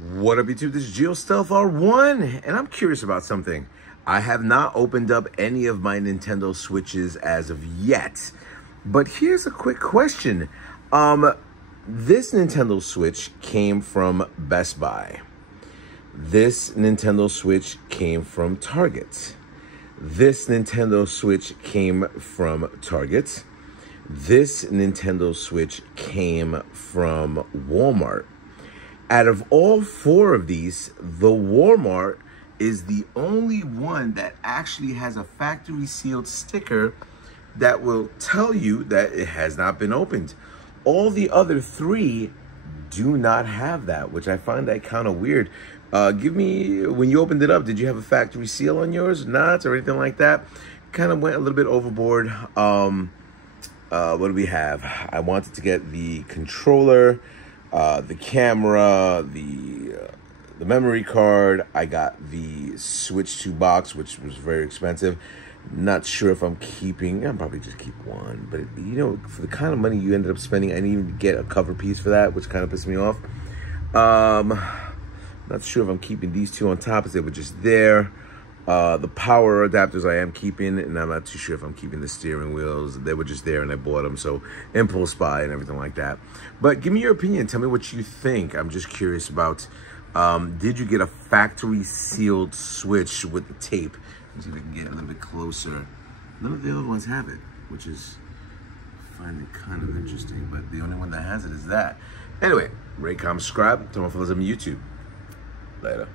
What up, YouTube? This is GeoStealth R1, and I'm curious about something. I have not opened up any of my Nintendo Switches as of yet, but here's a quick question. This Nintendo Switch came from Best Buy. This Nintendo Switch came from Target. This Nintendo Switch came from Target. This Nintendo Switch came from Walmart. Out of all four of these, the Walmart is the only one that actually has a factory sealed sticker that will tell you that it has not been opened. All the other three do not have that, which I find that kind of weird. Give me, when you opened it up, did you have a factory seal on yours? Not, or anything like that? Kind of went a little bit overboard. What do we have? I wanted to get the controller, the camera, the memory card. I got the Switch 2 box, which was very expensive. Not sure if I'm keeping, I'll probably just keep one, but you know, for the kind of money you ended up spending, I didn't even get a cover piece for that, which kind of pissed me off. Not sure if I'm keeping these two on top, as they were just there. The power adapters I am keeping, and I'm not too sure if I'm keeping the steering wheels. They were just there and I bought them, so impulse buy and everything like that. But give me your opinion. Tell me what you think. I'm just curious about, did you get a factory sealed Switch with the tape? Let's see if we can get a little bit closer. None of the other ones have it, which is, I find it kind of interesting, but the only one that has it is that. Anyway, rate, comment, subscribe. Tell my fellows on YouTube. Later.